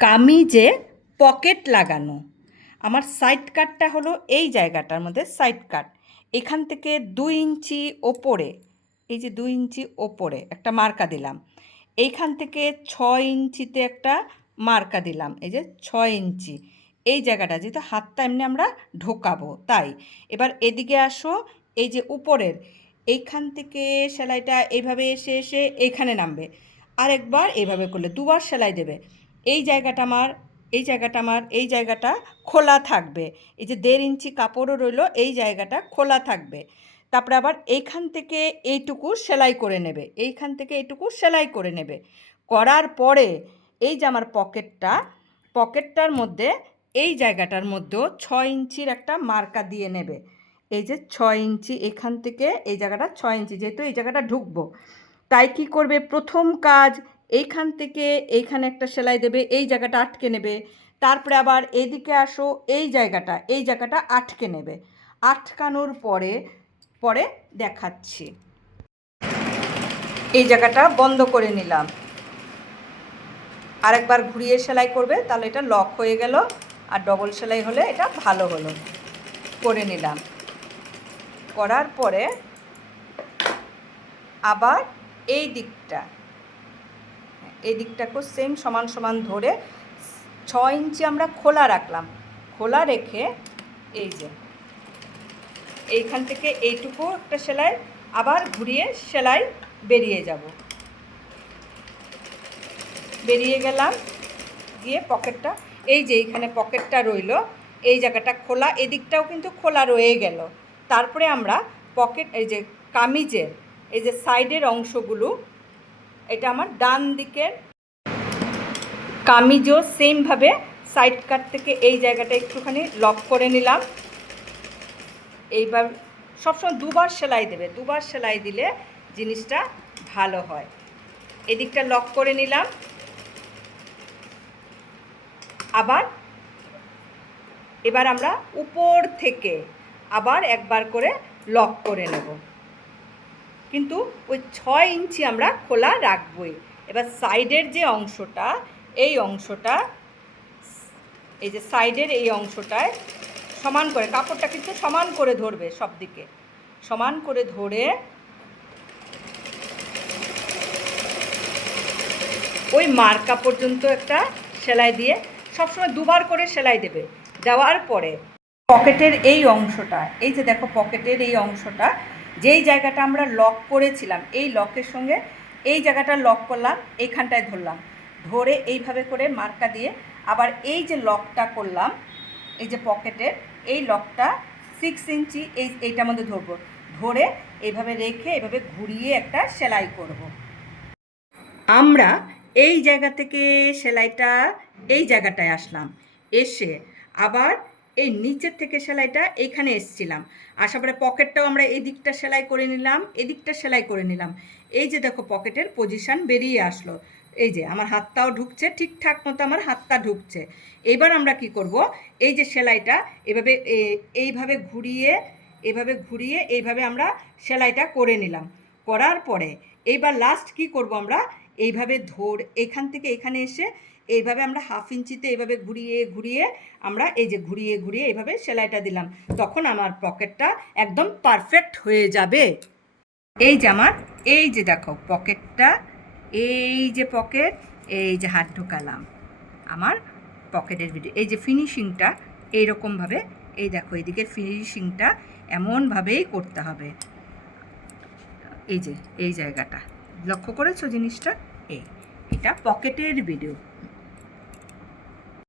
কামিজে pocket লাগানো। আমার side কাটটা হলো এই জায়গাটার মধ্যে সাইড কাট। এখান থেকে 2 ইঞ্চি ওপরে, এই যে 2 ইঞ্চি ওপরে একটা মার্কা দিলাম। এইখান থেকে 6 ইঞ্চিতে একটা মার্কা দিলাম, এই যে 6 ইঞ্চি। এই জায়গাটা যেহেতু হাতটা এমনি আমরা ঢোকাবো তাই। এবার এদিকে আসো, এই যে উপরের এইখান থেকে সেলাইটা এইভাবে এসে এসে এইখানে নামবে। আরেকবার এইভাবে করলে দুবার সেলাই দেবে। এই জায়গাটা আমার, এই জায়গাটা আমার, এই জায়গাটা খোলা থাকবে। এই যে 1.5 ইঞ্চি কাপড়ও রইলো, এই জায়গাটা খোলা থাকবে। তারপরে আবার এইখান থেকে এইটুকু সেলাই করে নেবে, এইখান থেকে এইটুকু সেলাই করে নেবে। করার পরে এই যে আমার পকেটটার মধ্যে এই জায়গাটার মধ্যেও 6 ইঞ্চির একটা মার্কা দিয়ে নেবে। এই যে 6 ইঞ্চি এখান থেকে এই জায়গাটা 6 ইঞ্চি, যেহেতু এই জায়গাটা ঢুকবো তাই কি করবে, প্রথম কাজ এইখান থেকে এইখানে একটা সেলাই দেবে, এই জায়গাটা আটকে নেবে। তারপরে আবার এদিকে আসো, এই জায়গাটা আটকে নেবে। আটকানোর পরে পরে দেখাচ্ছি। এই জায়গাটা বন্ধ করে নিলাম, আরেকবার ঘুরিয়ে সেলাই করবে, তাহলে এটা লক হয়ে গেল। আর ডবল সেলাই হলে এটা ভালো হলো। করে নিলাম, করার পরে আবার এই দিকটাকেও সেম সমান সমান ধরে 6 ইঞ্চি আমরা খোলা রাখলাম। খোলা রেখে এই যে এইখান থেকে এইটুকু একটা সেলাই, আবার ঘুরিয়ে সেলাই বেরিয়ে যাব। বেরিয়ে গেলাম, গিয়ে পকেটটা, এই যে এইখানে পকেটটা রইল, এই জায়গাটা খোলা, এদিকটাও কিন্তু খোলা রয়ে গেল। তারপরে আমরা পকেট, এই যে কামিজের এই যে সাইডের অংশগুলো, এটা আমার ডান দিকের কামিজও সেমভাবে সাইড কাট থেকে এই জায়গাটা একটুখানি লক করে নিলাম। এইবার সবসময় দুবার সেলাই দেবে, দুবার সেলাই দিলে জিনিসটা ভালো হয়। এদিকটা লক করে নিলাম, আবার এবার আমরা উপর থেকে আবার একবার করে লক করে নেব, কিন্তু ওই 6 ইঞ্চি আমরা খোলা রাখবই। এবার সাইডের যে অংশটা, এই অংশটা, এই যে সাইডের এই অংশটায় সমান করে কাপড়টা কিন্তু সমান করে ধরবে, সব দিকে সমান করে ধরে ওই মার্কা পর্যন্ত একটা সেলাই দিয়ে, সবসময় দুবার করে সেলাই দেবে। দেওয়ার পরে পকেটের এই অংশটা, এই যে দেখো পকেটের এই অংশটা, যেই জায়গাটা আমরা লক করেছিলাম, এই লকের সঙ্গে এই জায়গাটা লক করলাম, এইখানটায় ধরলাম, ধরে এইভাবে করে মার্কা দিয়ে আবার এই যে লকটা করলাম, এই যে পকেটের এই লকটা 6 ইঞ্চি এইটার মধ্যে ধরবো, ধরে এইভাবে রেখে এইভাবে ঘুরিয়ে একটা সেলাই করব। আমরা এই জায়গা থেকে সেলাইটা এই জায়গাটায় আসলাম, এসে আবার এই নিচের থেকে সেলাইটা এইখানে এসছিলাম, আসার পরে পকেটটাও আমরা এই দিকটা সেলাই করে নিলাম, এদিকটা সেলাই করে নিলাম। এই যে দেখো পকেটের পজিশান বেরিয়ে আসলো, এই যে আমার হাতটাও ঢুকছে, ঠিকঠাক মতো আমার হাতটা ঢুকছে। এবার আমরা কি করব, এই যে সেলাইটা এভাবে এইভাবে ঘুরিয়ে এইভাবে আমরা সেলাইটা করে নিলাম। করার পরে এইবার লাস্ট কি করব, আমরা এইভাবে এখান থেকে এখানে এসে এইভাবে আমরা 1/2 ইঞ্চিতে এইভাবে ঘুরিয়ে আমরা এই যে ঘুরিয়ে এইভাবে সেলাইটা দিলাম, তখন আমার পকেটটা একদম পারফেক্ট হয়ে যাবে। এই যে আমার, এই যে দেখো পকেটটা, এই যে পকেট, এই যে হাত ঢোকালাম, আমার পকেটের ভিডিও, এই যে ফিনিশিংটা এইরকমভাবে, এই দেখো এইদিকের ফিনিশিংটা এমনভাবেই করতে হবে। এই যে এই জায়গাটা লক্ষ্য করেছো জিনিসটা, এটা পকেটের ভিডিও।